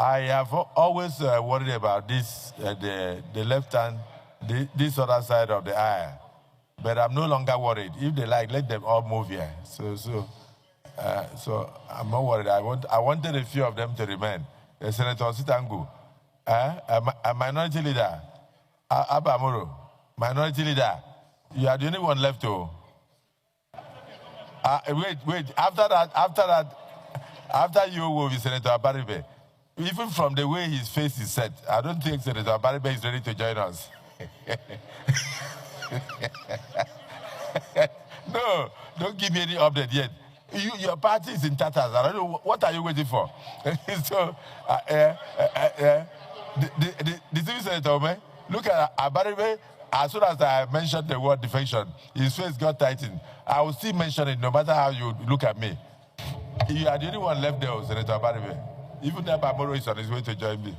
I have always worried about this, the left hand, this other side of the aisle. But I'm no longer worried. If they like, let them all move here. So I'm not worried. I wanted a few of them to remain. Senator Sitangu, a minority leader, Abba Amuro, minority leader. You are the only one left to. Wait. After you will be Senator Abaribe, even from the way his face is set, I don't think Senator Abaribe is ready to join us. No, don't give me any update yet. Your party is in tatters. I don't know, what are you waiting for? So, the civil senator, man, look at Abaribe. As soon as I mentioned the word defection, his face got tightened. I will still mention it no matter how you look at me. You are the only one left there, Senator Abaribe. Even if Amoro is on his way to join me.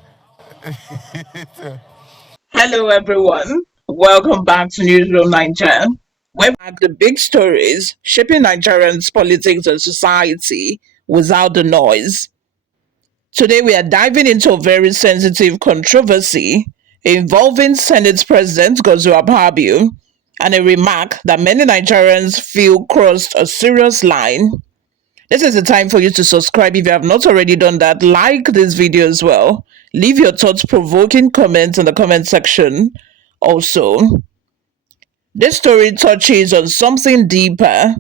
Hello, everyone. Welcome back to Newsroom Naija. We're back the big stories shaping Nigerians' politics and society without the noise. Today, we are diving into a very sensitive controversy involving Senate President Godswill Akpabio and a remark that many Nigerians feel crossed a serious line. This is the time for you to subscribe if you have not already done that. Like this video as well. Leave your thoughts-provoking comments in the comment section. Also, this story touches on something deeper: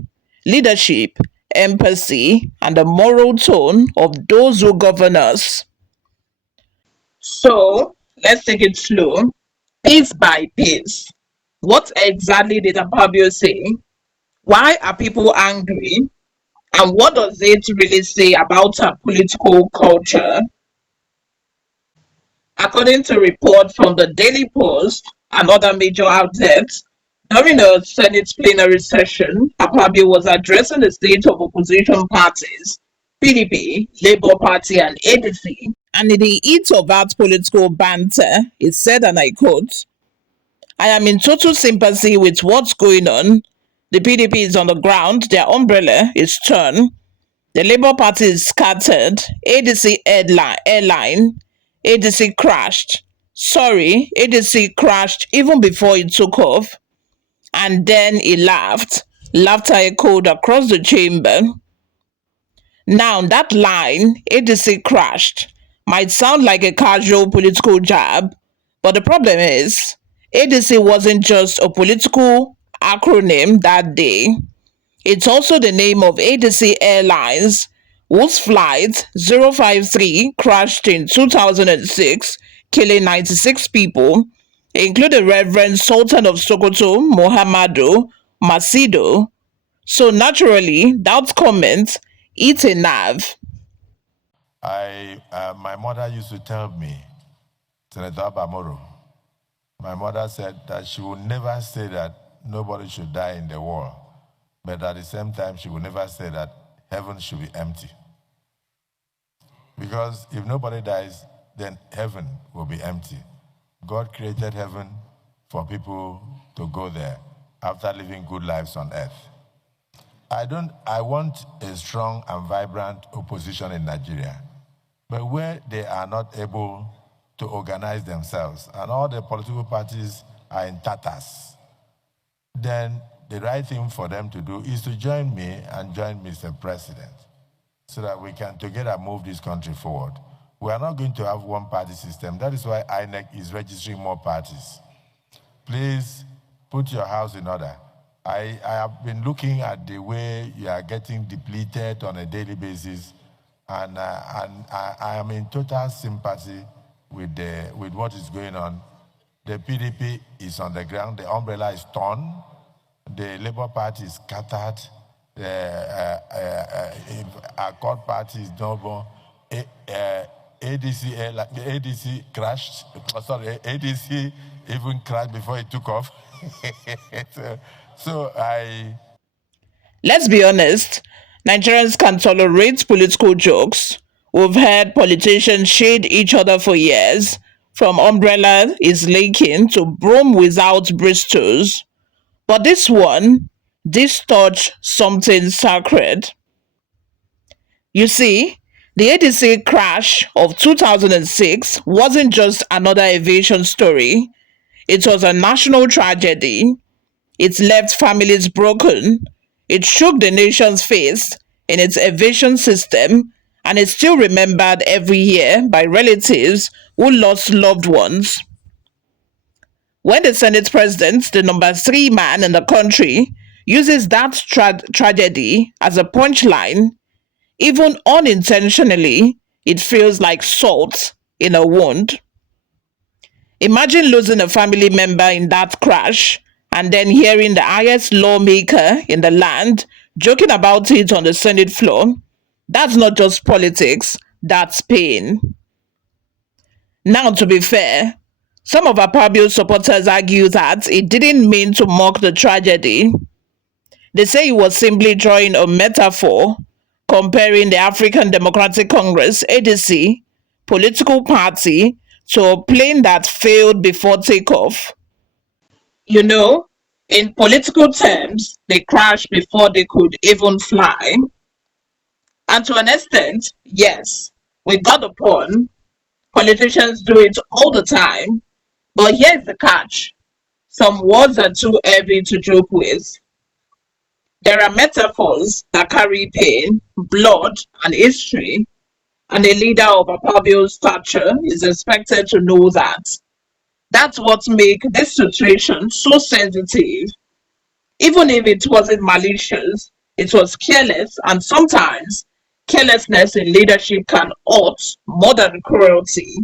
leadership, empathy, and the moral tone of those who govern us. So, let's take it slow, piece by piece. What exactly did Akpabio say? Why are people angry? And what does it really say about our political culture? According to reports from the Daily Post and other major outlets, during a Senate plenary session, Akpabio was addressing the state of opposition parties, PDP, Labour Party, and ADC. And in the heat of that political banter, he said, and I quote, "I am in total sympathy with what's going on. The PDP is on the ground, their umbrella is torn. The Labour Party is scattered. ADC Airline, ADC crashed. Sorry, ADC crashed even before it took off." And then he laughed. Laughter echoed across the chamber. Now, that line, ADC crashed, might sound like a casual political jab, but the problem is, ADC wasn't just a political acronym that day. It's also the name of ADC Airlines, whose flight 053 crashed in 2006, killing 96 people, including Reverend Sultan of Sokoto, Muhammadu Maccido. So naturally, that comment hit a nerve. My mother used to tell me, Senator Abamoro, my mother said that she would never say that nobody should die in the war, but at the same time, she would never say that heaven should be empty. Because if nobody dies, then heaven will be empty. God created heaven for people to go there after living good lives on earth. I want a strong and vibrant opposition in Nigeria, but where they are not able to organize themselves and all the political parties are in tatters, then the right thing for them to do is to join me and join Mr. President so that we can together move this country forward. We are not going to have one party system. That is why INEC is registering more parties. Please put your house in order. I have been looking at the way you are getting depleted on a daily basis, and I am in total sympathy with what is going on. The PDP is on the ground, the umbrella is torn, the Labour Party is scattered, the Accord Party is no more. ADC crashed. Sorry, ADC even crashed before it took off. Let's be honest, Nigerians can tolerate political jokes. We've heard politicians shade each other for years, from umbrella is leaking to broom without bristles. But this touched something sacred. You see, The ADC crash of 2006 wasn't just another aviation story, it was a national tragedy. It left families broken, it shook the nation's faith in its aviation system, and is still remembered every year by relatives who lost loved ones. When the Senate President, the number three man in the country, uses that tragedy as a punchline, even unintentionally, it feels like salt in a wound. Imagine losing a family member in that crash and then hearing the highest lawmaker in the land joking about it on the Senate floor. That's not just politics, that's pain. Now, to be fair, some of Akpabio's supporters argue that it didn't mean to mock the tragedy. They say he was simply drawing a metaphor, comparing the African Democratic Congress (ADC) political party to a plane that failed before takeoff. You know, in political terms, they crashed before they could even fly. And to an extent, yes, we got the point. Politicians do it all the time. But here's the catch: some words are too heavy to joke with. There are metaphors that carry pain, blood, and history, and a leader of Akpabio's stature is expected to know that. That's what makes this situation so sensitive. Even if it wasn't malicious, it was careless, and sometimes carelessness in leadership can hurt more than cruelty.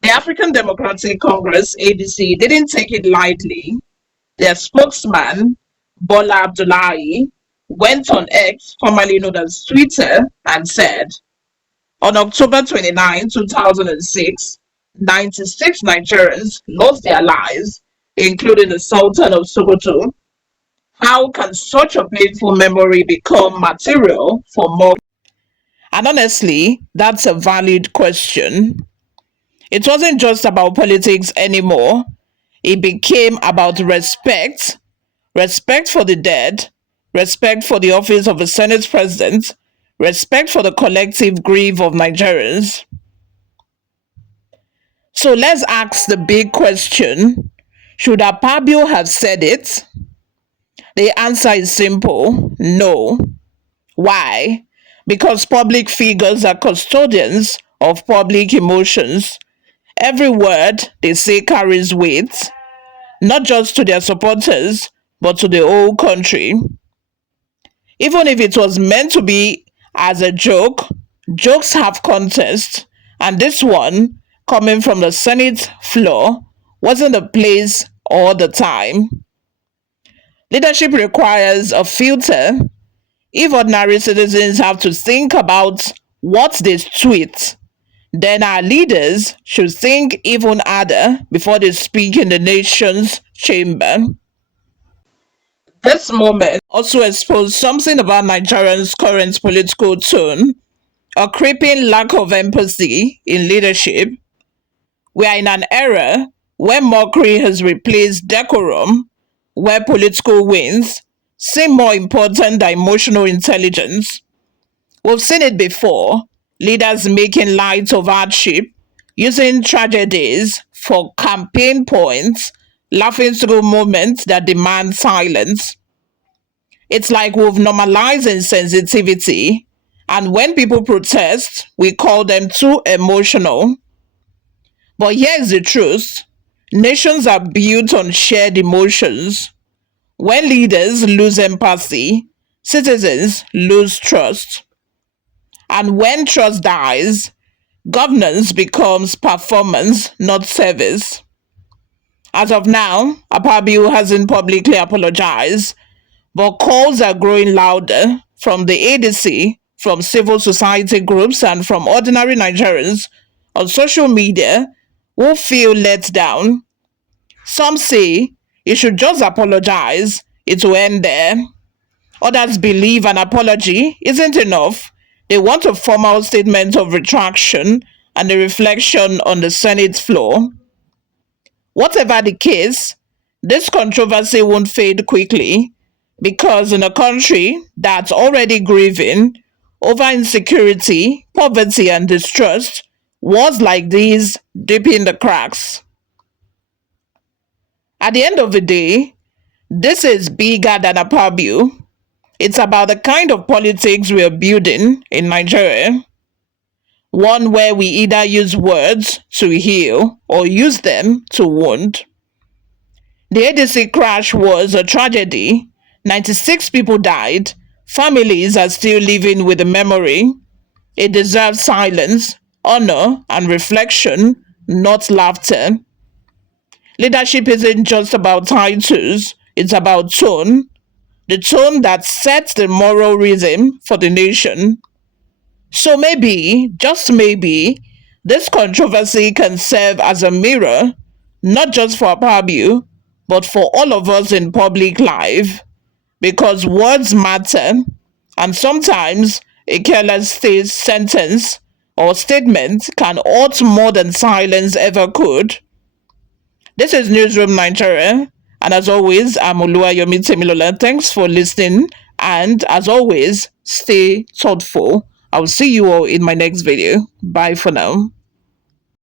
The African Democratic Congress (ADC) didn't take it lightly. Their spokesman, Bola Abdullahi, went on X, formerly known as Twitter, and said, on October 29, 2006, 96 Nigerians lost their lives, including the Sultan of Sokoto. How can such a painful memory become material for more? And honestly, that's a valid question. It wasn't just about politics anymore. It became about respect, respect for the dead, respect for the office of the Senate President, respect for the collective grief of Nigerians. So let's ask the big question: should Akpabio have said it? The answer is simple: no. Why? Because public figures are custodians of public emotions. Every word they say carries weight, not just to their supporters, but to the whole country. Even if it was meant to be as a joke, jokes have context, and this one, coming from the Senate floor, wasn't the place or the time. Leadership requires a filter. If ordinary citizens have to think about what they tweet, then our leaders should think even harder before they speak in the nation's chamber. This moment also exposed something about Nigerians' current political tone: a creeping lack of empathy in leadership. We are in an era where mockery has replaced decorum, where political wins seem more important than emotional intelligence. We've seen it before: leaders making light of hardship, using tragedies for campaign points, laughing through moments that demand silence. It's like we've normalized insensitivity, and when people protest, we call them too emotional. But here's the truth: nations are built on shared emotions. When leaders lose empathy, citizens lose trust. And when trust dies, governance becomes performance, not service. As of now, Akpabio hasn't publicly apologized, but calls are growing louder from the ADC, from civil society groups, and from ordinary Nigerians on social media who feel let down. Some say he should just apologize, it will end there. Others believe an apology isn't enough. They want a formal statement of retraction and a reflection on the Senate floor. Whatever the case, this controversy won't fade quickly, because in a country that's already grieving, over insecurity, poverty, and distrust, words like these deepen the cracks. At the end of the day, this is bigger than Akpabio. It's about the kind of politics we're building in Nigeria. One where we either use words to heal or use them to wound. The ADC crash was a tragedy. 96 people died. Families are still living with the memory. It deserves silence, honor, and reflection, not laughter. Leadership isn't just about titles, it's about tone. The tone that sets the moral rhythm for the nation. So maybe, just maybe, this controversy can serve as a mirror, not just for Akpabio, but for all of us in public life, because words matter, and sometimes a careless sentence or statement can hurt more than silence ever could. This is Newsroom Nigeria, and as always, I'm Oluwayomi Temilola. Thanks for listening, and as always, stay thoughtful. I'll see you all in my next video. Bye for now.